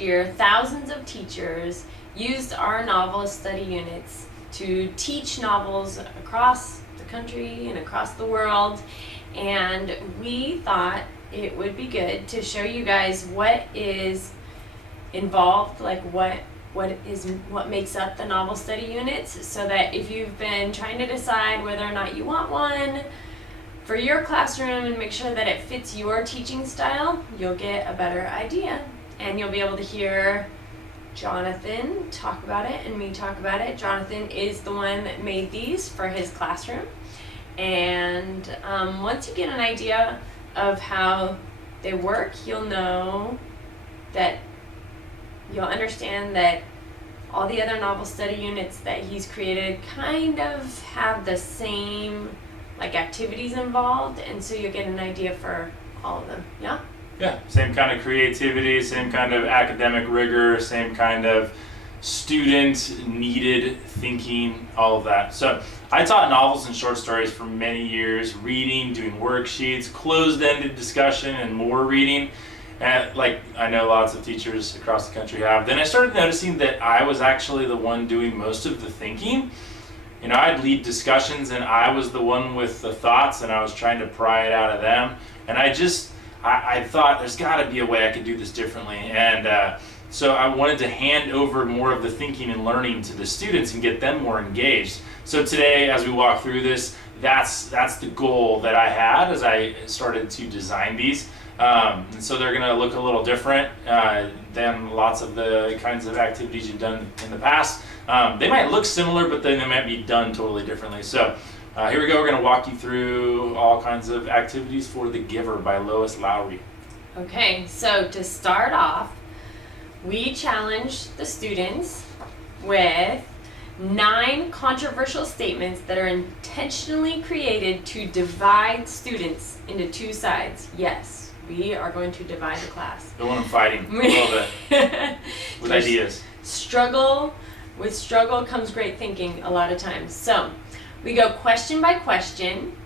year, thousands of teachers used our novel study units to teach novels across the country and across the world. And we thought it would be good to show you guys what is involved, like what makes up the novel study units, so that if you've been trying to decide whether or not you want one for your classroom and make sure that it fits your teaching style, you'll get a better idea. And you'll be able to hear Jonathan talk about it and me talk about it. Jonathan is the one that made these for his classroom. And once you get an idea of how they work, you'll understand that all the other novel study units that he's created kind of have the same activities involved, and so you'll get an idea for all of them. Yeah, same kind of creativity, same kind of academic rigor, same kind of student needed thinking, all of that. So I taught novels and short stories for many years, reading, doing worksheets, closed-ended discussion, and more reading. And like I know lots of teachers across the country have. Then I started noticing that I was actually the one doing most of the thinking. I'd lead discussions and I was the one with the thoughts, and I was trying to pry it out of them. And I thought there's got to be a way I could do this differently. And so I wanted to hand over more of the thinking and learning to the students and get them more engaged. So today, as we walk through this, that's the goal that I had as I started to design these. And so they're going to look a little different than lots of the kinds of activities you've done in the past. They might look similar, but then they might be done totally differently. So here we go. We're going to walk you through all kinds of activities for The Giver by Lois Lowry. Okay, so to start off, we challenged the students with 9 controversial statements that are intentionally created to divide students into 2 sides. Yes, we are going to divide the class. The one I'm fighting a little bit with ideas. With struggle comes great thinking a lot of times. So we go question by question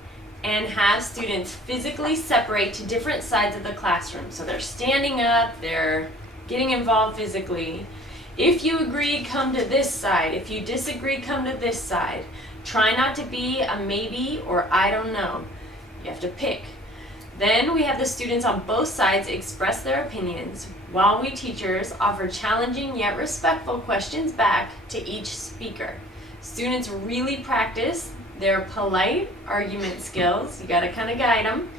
and have students physically separate to different sides of the classroom. So they're standing up, they're getting involved physically. If you agree, come to this side. If you disagree, come to this side. Try not to be a maybe or I don't know. You have to pick. Then we have the students on both sides express their opinions, while we teachers offer challenging yet respectful questions back to each speaker. Students really practice their polite argument skills. You gotta kind of guide them.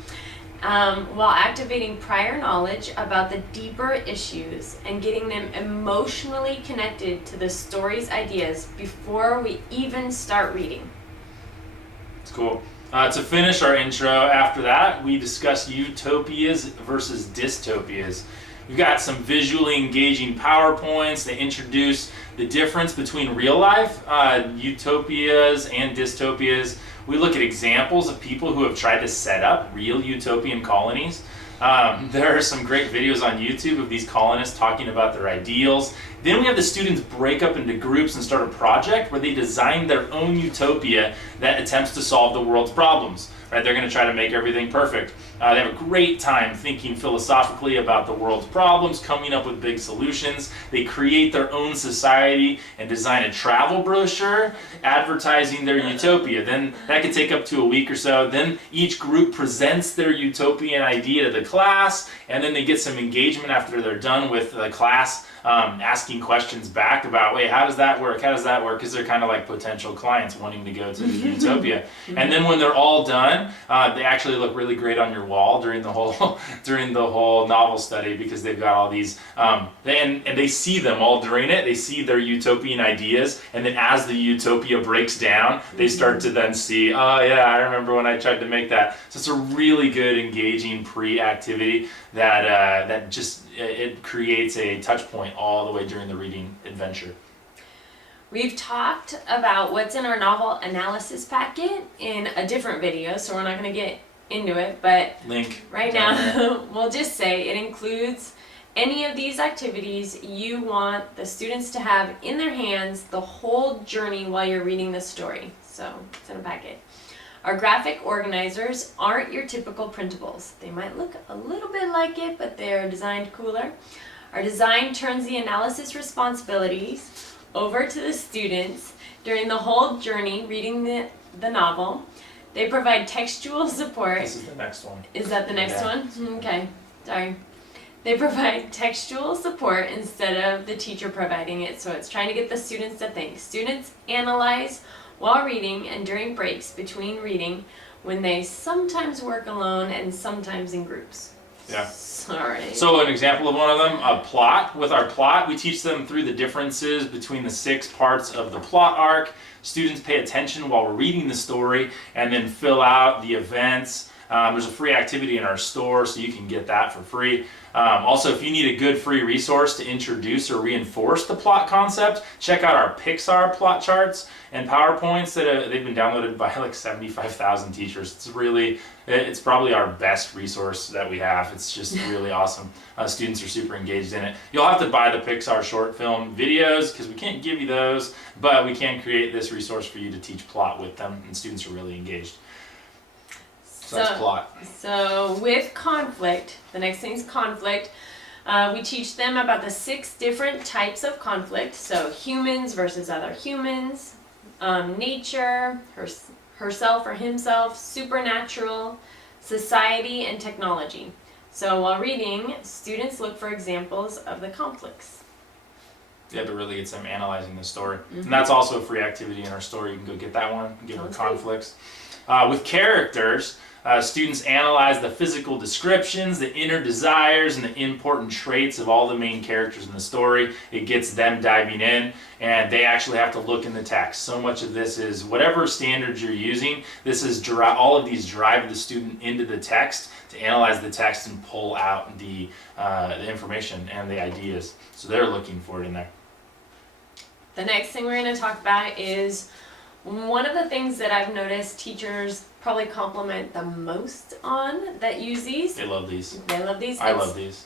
While activating prior knowledge about the deeper issues and getting them emotionally connected to the story's ideas before we even start reading. It's cool. To finish our intro, after that, we discuss utopias versus dystopias. We've got some visually engaging PowerPoints. They introduce the difference between real life utopias and dystopias. We look at examples of people who have tried to set up real utopian colonies. There are some great videos on YouTube of these colonists talking about their ideals. Then we have the students break up into groups and start a project where they design their own utopia that attempts to solve the world's problems. Right? They're going to try to make everything perfect. They have a great time thinking philosophically about the world's problems, coming up with big solutions. They create their own society and design a travel brochure advertising their utopia. Then that could take up to a week or so. Then each group presents their utopian idea to the class, and then they get some engagement after they're done with the class, asking questions back about, wait, how does that work? How does that work? Because they're kind of like potential clients wanting to go to the utopia. And then when they're all done, they actually look really great on your wall during the whole novel study, because they've got all these and they see them all during it. They see their utopian ideas, and then as the utopia breaks down, they start to then see, oh yeah, I remember when I tried to make that. So it's a really good engaging pre-activity that just it creates a touch point all the way during the reading adventure. We've talked about what's in our novel analysis packet in a different video, so we're not going to get into it, but link right now we'll just say it includes any of these activities you want the students to have in their hands the whole journey while you're reading the story. So it's in a packet. Our graphic organizers aren't your typical printables. They might look a little bit like it, but they're designed cooler. Our design turns the analysis responsibilities over to the students during the whole journey reading the novel. They provide textual support. This is the next one. Is that the next one? Okay, sorry. They provide textual support instead of the teacher providing it, so it's trying to get the students to think. Students analyze while reading and during breaks between reading when they sometimes work alone and sometimes in groups. Yeah. Sorry. So an example of one of them, a plot. With our plot, we teach them through the differences between the 6 parts of the plot arc. Students pay attention while we're reading the story and then fill out the events. There's a free activity in our store, so you can get that for free. Also, if you need a good free resource to introduce or reinforce the plot concept, check out our Pixar plot charts and PowerPoints that they've been downloaded by like 75,000 teachers. It's probably our best resource that we have. It's just really awesome. Students are super engaged in it. You'll have to buy the Pixar short film videos because we can't give you those, but we can create this resource for you to teach plot with them, and students are really engaged. So that's plot. So with conflict, the next thing is conflict. We teach them about the 6 different types of conflict. So humans versus other humans, nature, herself or himself, supernatural, society, and technology. So while reading, students look for examples of the conflicts. Yeah, but really it's them analyzing the story. And that's also a free activity in our store. You can go get that one, give them conflicts. With characters, students analyze the physical descriptions, the inner desires, and the important traits of all the main characters in the story. It gets them diving in, and they actually have to look in the text. So much of this is whatever standards you're using, all of these drive the student into the text to analyze the text and pull out the information and the ideas. So they're looking for it in there. The next thing we're going to talk about is one of the things that I've noticed teachers probably compliment the most on that use these. They love these. They love these. I love these.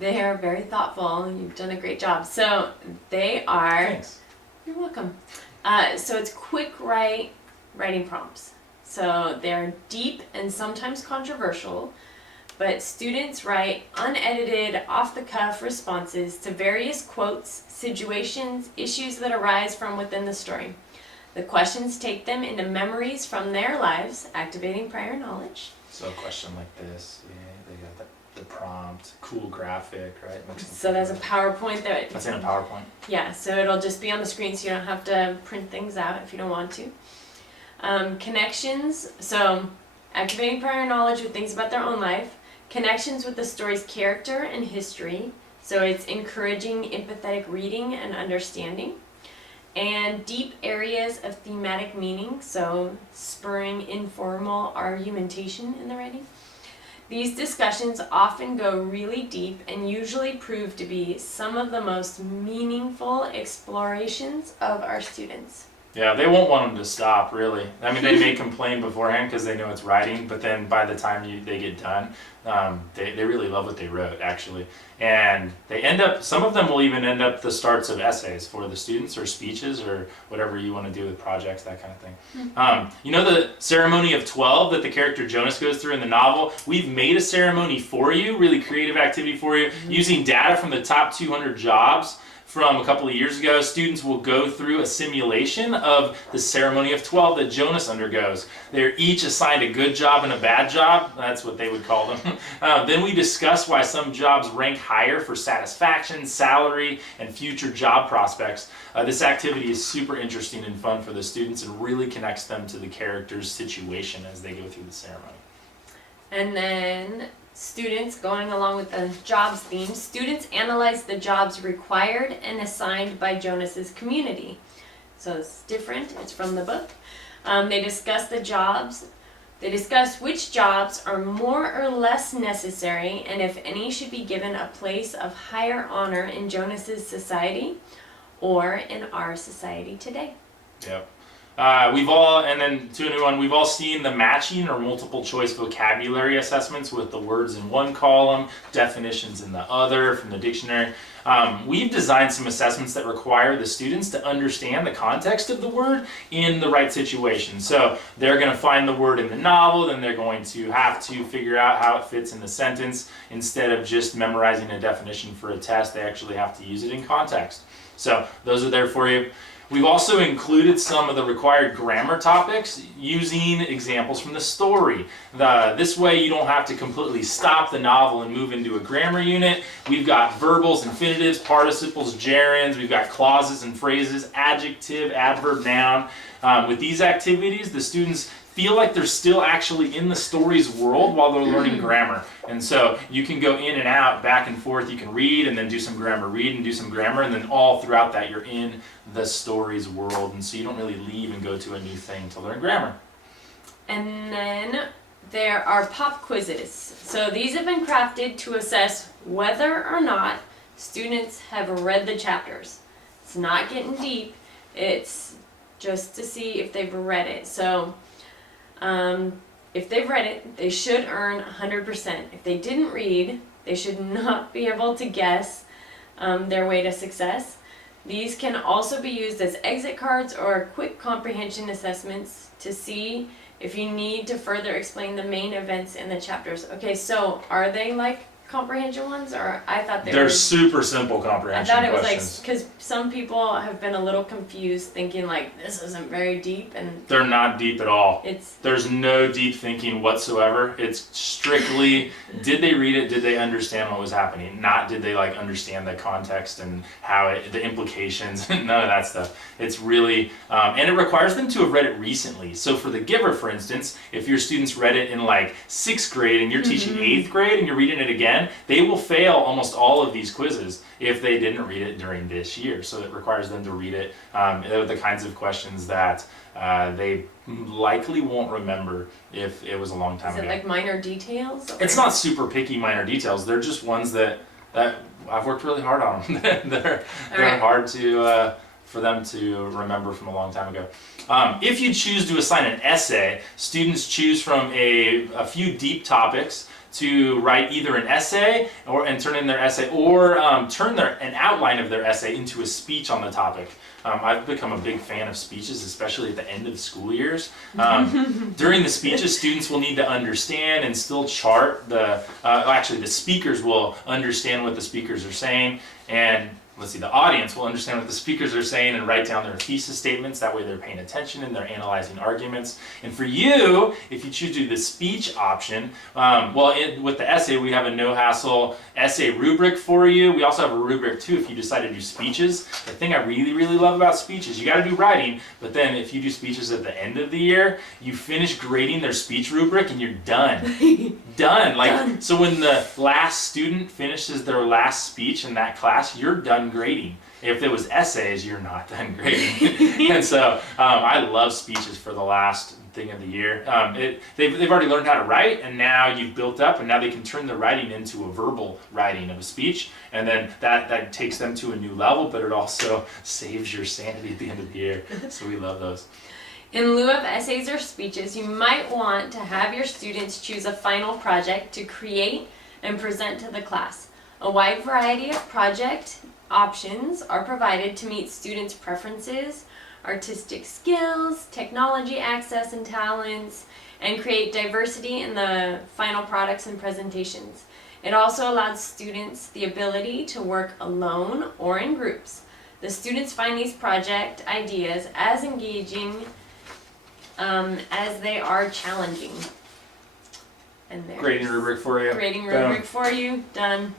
They are very thoughtful, and you've done a great job. So they are. Thanks. You're welcome. So it's quick writing prompts. So they're deep and sometimes controversial, but students write unedited, off-the-cuff responses to various quotes, situations, issues that arise from within the story. The questions take them into memories from their lives, activating prior knowledge. So a question like this, they got the prompt, cool graphic, right? So there's a PowerPoint that's in a PowerPoint. Yeah, so it'll just be on the screen, so you don't have to print things out if you don't want to. Connections, so activating prior knowledge with things about their own life. Connections with the story's character and history, so it's encouraging empathetic reading and understanding. And deep areas of thematic meaning, so spurring informal argumentation in the writing. These discussions often go really deep and usually prove to be some of the most meaningful explorations of our students. Yeah, they won't want them to stop, really. I mean, they may complain beforehand because they know it's writing, but then by the time they get done, they really love what they wrote, actually. And they end up, some of them will even end up the starts of essays for the students, or speeches, or whatever you want to do with projects, that kind of thing. You know the ceremony of 12 that the character Jonas goes through in the novel? We've made a ceremony for you, really creative activity for you, using data from the top 200 jobs. From a couple of years ago, students will go through a simulation of the ceremony of 12 that Jonas undergoes. They're each assigned a good job and a bad job. That's what they would call them. Then we discuss why some jobs rank higher for satisfaction, salary, and future job prospects. This activity is super interesting and fun for the students and really connects them to the character's situation as they go through the ceremony. And then students, going along with the jobs theme, students analyze the jobs required and assigned by Jonas's community. So it's different, it's from the book. They discuss the jobs. They discuss which jobs are more or less necessary and if any should be given a place of higher honor in Jonas's society or in our society today. Yep. And then to a new one, we've all seen the matching or multiple choice vocabulary assessments with the words in one column, definitions in the other from the dictionary. We've designed some assessments that require the students to understand the context of the word in the right situation. So they're going to find the word in the novel, then they're going to have to figure out how it fits in the sentence. Instead of just memorizing a definition for a test, they actually have to use it in context. So those are there for you. We've also included some of the required grammar topics using examples from the story. This way you don't have to completely stop the novel and move into a grammar unit. We've got verbals, infinitives, participles, gerunds. We've got clauses and phrases, adjective, adverb, noun. With these activities, the students feel like they're still actually in the story's world while they're learning grammar. And so you can go in and out, back and forth. You can read and then do some grammar, read and do some grammar, and then all throughout that you're in the story's world. And so you don't really leave and go to a new thing to learn grammar. And then there are pop quizzes. So these have been crafted to assess whether or not students have read the chapters. It's not getting deep. It's just to see if they've read it. So if they've read it, they should earn 100%. If they didn't read, they should not be able to guess their way to success. These can also be used as exit cards or quick comprehension assessments to see if you need to further explain the main events in the chapters. Okay, so are they like comprehension ones, or I thought they're super simple comprehension I thought it was questions. like, because some people have been a little confused thinking like this isn't very deep, and they're not deep at all. it's There's no deep thinking whatsoever. It's strictly, did they read it? Did they understand what was happening? Not did they like understand the context and how the implications, none of that stuff. It's really, and it requires them to have read it recently. So for the Giver, for instance, if your students read it in like 6th grade and you're teaching 8th grade and you're reading it again, they will fail almost all of these quizzes if they didn't read it during this year. So it requires them to read it. They're the kinds of questions that they likely won't remember if it was a long time is it ago. like minor details? Or? It's not super picky minor details. They're just ones that I've worked really hard on. they're right. hard to for them to remember from a long time ago. If you choose to assign an essay, students choose from a few deep topics to write either an essay and turn in their essay, or turn an outline of their essay into a speech on the topic. I've become a big fan of speeches, especially at the end of school years. During the speeches, students will need to understand and still chart actually the speakers will understand what the speakers are saying, and the audience will understand what the speakers are saying and write down their thesis statements. That way they're paying attention and they're analyzing arguments. And for you, if you choose to do the speech option, with the essay, we have a no-hassle essay rubric for you. We also have a rubric too if you decide to do speeches. The thing I really, really love about speeches, you got to do writing, but then if you do speeches at the end of the year, you finish grading their speech rubric and you're done. Done. So when the last student finishes their last speech in that class, you're done grading. If it was essays, you're not done grading. And so I love speeches for the last thing of the year. They've already learned how to write, and now you've built up, and now they can turn the writing into a verbal writing of a speech, and then that takes them to a new level, but it also saves your sanity at the end of the year. So we love those. In lieu of essays or speeches, you might want to have your students choose a final project to create and present to the class. A wide variety of project options are provided to meet students' preferences, artistic skills, technology access and talents, and create diversity in the final products and presentations. It also allows students the ability to work alone or in groups. The students find these project ideas as engaging as they are challenging. And there's Grading rubric for you. grading rubric for you, done.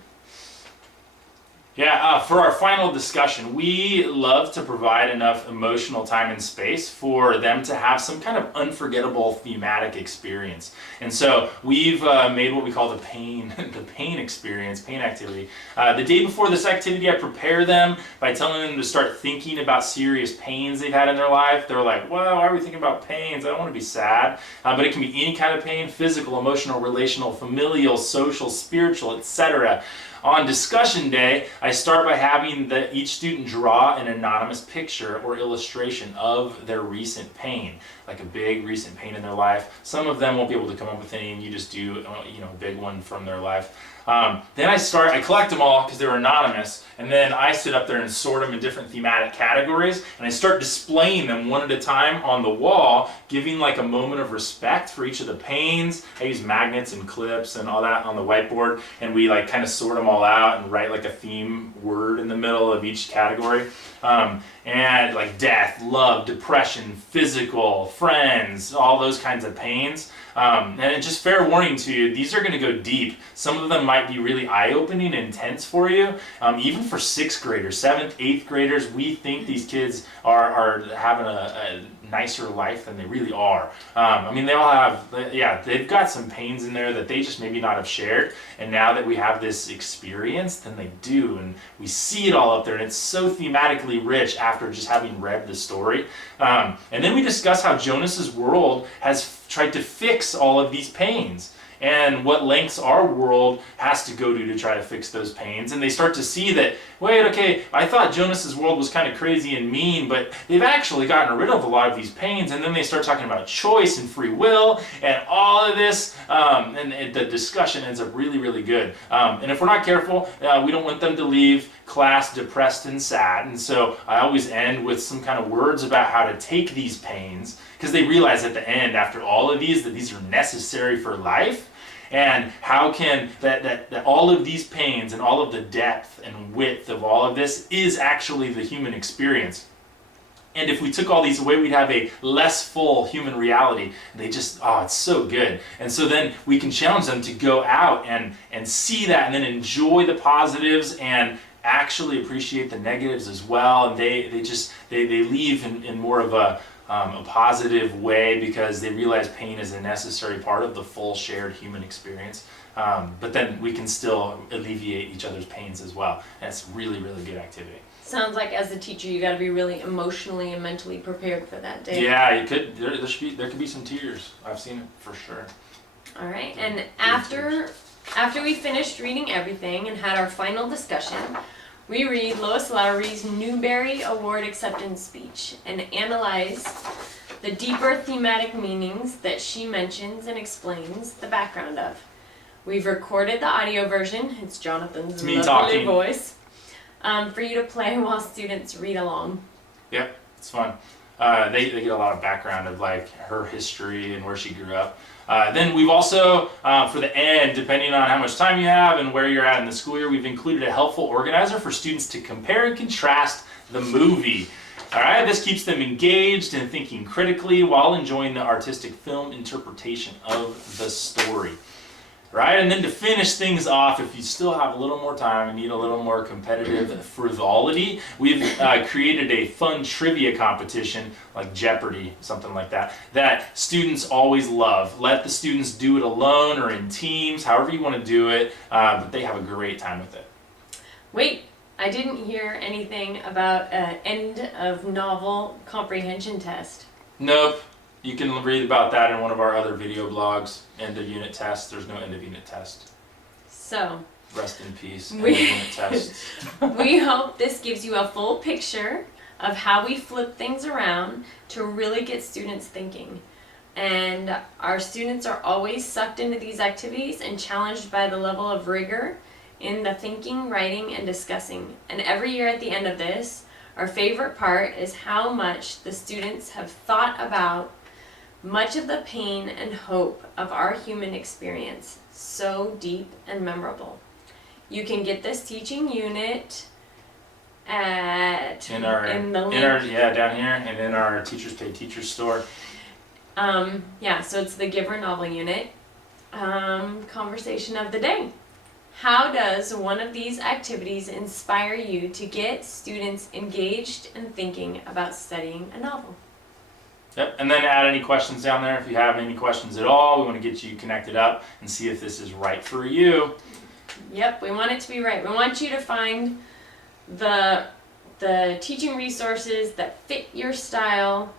Yeah, for our final discussion, we love to provide enough emotional time and space for them to have some kind of unforgettable thematic experience. And so we've made what we call the pain experience, pain activity. The day before this activity, I prepare them by telling them to start thinking about serious pains they've had in their life. They're like, well, why are we thinking about pains? I don't want to be sad. But it can be any kind of pain: physical, emotional, relational, familial, social, spiritual, etc. On discussion day, I start by having each student draw an anonymous picture or illustration of their recent pain, like a big recent pain in their life. Some of them won't be able to come up with any, and you just do a big one from their life. Then I collect them all because they're anonymous, and then I sit up there and sort them in different thematic categories, and I start displaying them one at a time on the wall, giving like a moment of respect for each of the pains. I use magnets and clips and all that on the whiteboard, and we like kind of sort them all out and write like a theme word in the middle of each category. And like death, love, depression, physical, friends, all those kinds of pains. And it's just fair warning to you, these are going to go deep. Some of them might be really eye-opening and intense for you. Even for 6th graders, 7th, 8th graders, we think these kids are having a nicer life than they really are. I mean, they all have, they've got some pains in there that they just maybe not have shared. And now that we have this experience, then they do. And we see it all up there. And it's so thematically rich after just having read the story. And then we discuss how Jonas's world has tried to fix all of these pains, and what lengths our world has to go to try to fix those pains. And they start to see that, wait, okay, I thought Jonas's world was kind of crazy and mean, but they've actually gotten rid of a lot of these pains. And then they start talking about choice and free will and all of this, and the discussion ends up really, really good. And if we're not careful, we don't want them to leave class depressed and sad. And so I always end with some kind of words about how to take these pains, because they realize at the end, after all of these, that these are necessary for life. And how can that all of these pains and all of the depth and width of all of this is actually the human experience. And if we took all these away, we'd have a less full human reality. They just, it's so good. And so then we can challenge them to go out and see that, and then enjoy the positives and actually appreciate the negatives as well. And they leave in more of a positive way, because they realize pain is a necessary part of the full shared human experience. But then we can still alleviate each other's pains as well. And it's really, really good activity. Sounds like as a teacher you got to be really emotionally and mentally prepared for that day. Yeah, you could. There could be some tears. I've seen it for sure. All right, and after we finished reading everything and had our final discussion, we read Lois Lowry's Newbery Award acceptance speech and analyze the deeper thematic meanings that she mentions and explains the background of. We've recorded the audio version. It's Jonathan's lovely voice for you to play while students read along. Yep, it's fun. They get a lot of background of like her history and where she grew up. Then we've also, for the end, depending on how much time you have and where you're at in the school year, we've included a helpful organizer for students to compare and contrast the movie. All right, this keeps them engaged and thinking critically while enjoying the artistic film interpretation of the story. Right, and then to finish things off, if you still have a little more time and need a little more competitive frivolity, we've created a fun trivia competition, like Jeopardy, something like that, that students always love. Let the students do it alone or in teams, however you want to do it, but they have a great time with it. Wait, I didn't hear anything about an end of novel comprehension test. Nope. You can read about that in one of our other video blogs. End of unit test. There's no end of unit test. So, rest in peace. End of unit test. We hope this gives you a full picture of how we flip things around to really get students thinking. And our students are always sucked into these activities and challenged by the level of rigor in the thinking, writing, and discussing. And every year at the end of this, our favorite part is how much the students have thought about much of the pain and hope of our human experience, so deep and memorable. You can get this teaching unit down here and in our Teachers Pay Teachers store. So it's the GIVER novel unit. Conversation of the day. How does one of these activities inspire you to get students engaged and thinking about studying a novel? Yep, and then add any questions down there if you have any questions at all. We want to get you connected up and see if this is right for you. Yep, we want it to be right. We want you to find the teaching resources that fit your style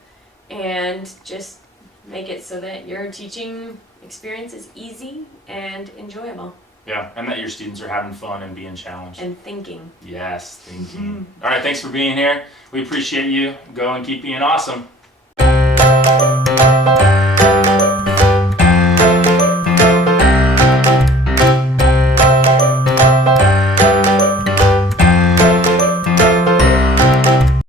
and just make it so that your teaching experience is easy and enjoyable. Yeah, and that your students are having fun and being challenged. And thinking. Yes, thinking. All right, thanks for being here. We appreciate you. Go and keep being awesome.